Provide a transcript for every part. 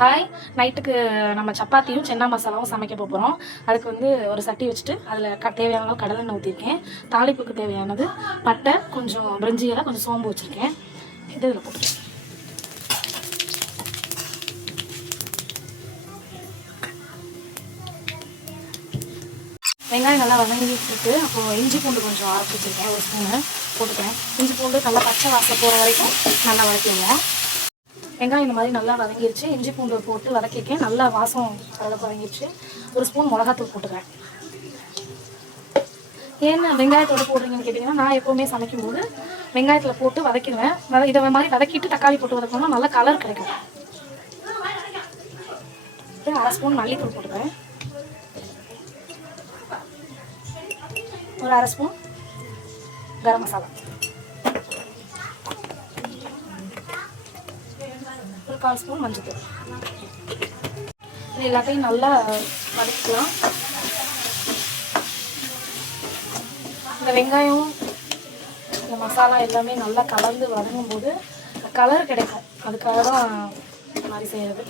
Hi, நைட்டுக்கு நம்ம சப்பாத்தியும் சென்னா மசாலாவும் சமைக்க போகிறோம். அதுக்கு வந்து ஒரு சட்டி வச்சுட்டு அதில் தேவையான அளவு கடலெண்ணெய் ஊற்றிருக்கேன். தாளிப்புக்கு தேவையானது பட்டை, கொஞ்சம் பிரிஞ்சி இலை, கொஞ்சம் சோம்பு வச்சுருக்கேன். இது இதில் போட்டுருக்கேன். வெங்காயம் நல்லா வதங்கிட்டு அப்போது இஞ்சி பூண்டு கொஞ்சம் அரைச்சி வச்சுருக்கேன். ஒரு ஸ்பூனு போட்டுக்கிறேன். இஞ்சி பூண்டு நல்லா பச்சை வாசம் போகிற வரைக்கும் நல்லா வதக்கிடுவோம். வெங்காயம் இந்த மாதிரி நல்லா வதங்கிடுச்சு. இஞ்சி பூண்டு போட்டு வதக்கிக்கேன். நல்லா வாசம் அளவுக்கு வதங்கிடுச்சு. ஒரு ஸ்பூன் மிளகாத்தூள் போட்டுக்கிறேன். ஏன்னா வெங்காயத்தோடு போடுறீங்கன்னு கேட்டிங்கன்னா, நான் எப்போவுமே சமைக்கும்போது வெங்காயத்தில் போட்டு வதக்கிடுவேன். இதை மாதிரி வதக்கிட்டு தக்காளி போட்டு வதக்கணும்னா நல்லா கலர் கிடைக்கும். அரை ஸ்பூன் மல்லித்தூள் போட்டுக்கிறேன். ஒரு அரை ஸ்பூன் கரம் மசாலா, ஒரு 1/4 ஸ்பூன் மஞ்சள்தூள். இது எல்லாத்தையும் நல்லா வதக்கலாம். இந்த வெங்காயம், இந்த மசாலா எல்லாமே நல்லா கலந்து வதங்கும் போது கலர் கிடைக்கும். அதுக்காக தான் இந்த மாதிரி செய்கிறது.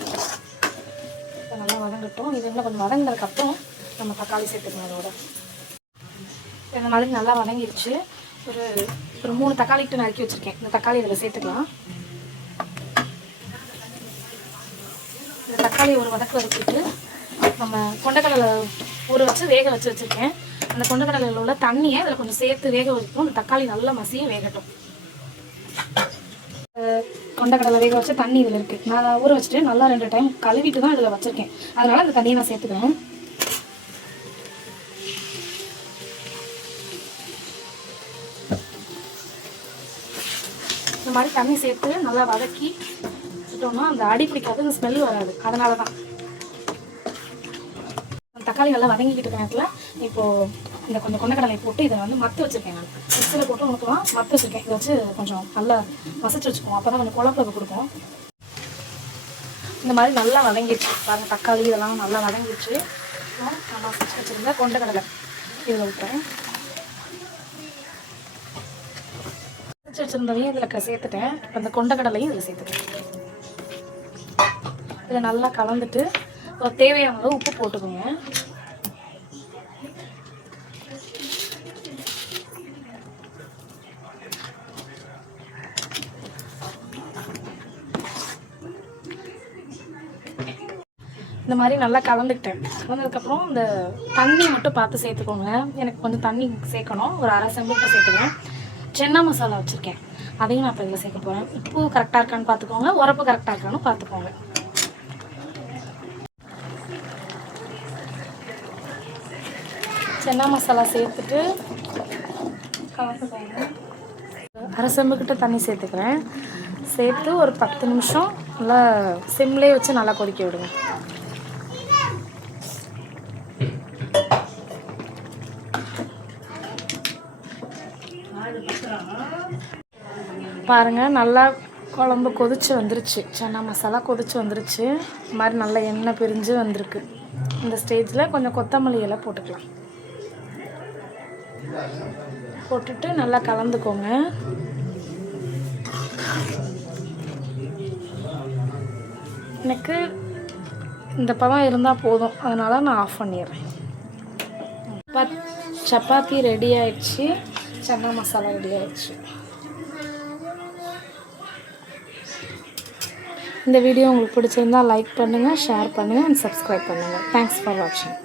நல்லா வதங்கட்டும். இது இன்னும் கொஞ்சம் வதங்கினதுக்கப்புறம் நம்ம தக்காளி சேர்த்துக்கணும். அதோட இந்த மாதிரி நல்லா வதங்கிடுச்சு. ஒரு 3 தக்காளி கிட்ட நறுக்கி வச்சுருக்கேன். இந்த தக்காளி இதில் சேர்த்துக்கலாம். இந்த தக்காளி ஒரு வதக்கில் வச்சுட்டு நம்ம கொண்டக்கடலை ஊற வச்சு வேக வச்சுருக்கேன். அந்த கொண்டக்கடலையில் உள்ள தண்ணியை அதில் கொஞ்சம் சேர்த்து வேக வைக்கணும். அந்த தக்காளி நல்லா மசியும் வேகட்டும். கொண்டக்கடலை வேக வச்ச தண்ணி இதில் இருக்குது. நான் ஊற வச்சுட்டு நல்லா 2 டைம் கழுவிட்டு தான் இதில் வச்சுருக்கேன். அதனால் அந்த தண்ணியை நான் சேர்த்துக்கிறேன். இந்த மாதிரி தண்ணி சேர்த்து நல்லா வதக்கி விட்டோம்னா அந்த அடி பிடிக்காது, அந்த ஸ்மெல் வராது. அதனால தான் தக்காளி நல்லா வதங்கிக்கிட்டு இருக்க நேரத்தில் இப்போது இந்த கொஞ்சம் கொண்டக்கடலை போட்டு இதை வந்து மத்து வச்சுருக்கேன். நான் மிக்ஸியில் போட்டு ஊற்றலாம், மத்து வச்சுருக்கேன். இதை வச்சு கொஞ்சம் நல்லா மசிச்சு வச்சுக்குவோம். அப்போ தான் கொஞ்சம் குழம்பு கொடுக்கும். இந்த மாதிரி நல்லா வதங்கிடுச்சு பாருங்கள். தக்காளி இதெல்லாம் நல்லா வதங்கிடுச்சு. நான் மசிச்சு வச்சுருந்தேன் கொண்டக்கடலை இதில் ஊற்றுறேன். மசிச்சு வச்சுருந்ததையும் இதில் சேர்த்துட்டேன். இப்போ இந்த கொண்டக்கடலையும் இதில் சேர்த்துட்டேன். இதை நல்லா கலந்துட்டு ஒரு தேவையான அளவு உப்பு போட்டுக்கோங்க. இந்த மாதிரி நல்லா கலந்துக்கிட்டேன். கலந்ததுக்கப்புறம் இந்த தண்ணி மட்டும் பார்த்து சேர்த்துக்கோங்க. எனக்கு கொஞ்சம் தண்ணி சேர்க்கணும். ஒரு அரை செம்பிட்ட சேர்த்துக்கிறேன். சென்னா மசாலா வச்சுருக்கேன், அதையும் நான் இப்போ இதில் சேர்க்க போகிறேன். உப்பு கரெக்டாக இருக்கான்னு பார்த்துக்கோங்க, உரப்பு கரெக்டாக இருக்கான்னு பார்த்துக்கோங்க. சென்னா மசாலா சேர்த்துட்டு கலந்துக்கோங்க. அரை செம்புக்கிட்ட தண்ணி சேர்த்துக்கிறேன். சேர்த்து ஒரு 10 நிமிஷம் நல்லா சிம்லேயே வச்சு நல்லா கொதிக்க விடுங்க. பாருங்கள், நல்லா குழம்பு கொதிச்சு வந்துருச்சு. சென்னா மசாலா கொதிச்சு வந்துருச்சு. இந்த மாதிரி நல்லா எண்ணெய் பிரிஞ்சு வந்திருக்கு. இந்த ஸ்டேஜில் கொஞ்சம் கொத்தமல்லி இலை போட்டுக்கலாம். போட்டுட்டு நல்லா கலந்துக்கோங்க. எனக்கு இந்த பதம் இருந்தால் போதும், அதனால் நான் ஆஃப் பண்ணிடுறேன். சப்பாத்தி ரெடி ஆயிடுச்சு. சென்னா மசாலா ரெடி ஆயிடுச்சு. இந்த வீடியோ உங்களுக்கு பிடிச்சிருந்தால் லைக் பண்ணுங்கள், ஷேர் பண்ணுங்கள் அண்ட் சப்ஸ்கிரைப் பண்ணுங்கள். தேங்க்ஸ் ஃபார் வாட்சிங்.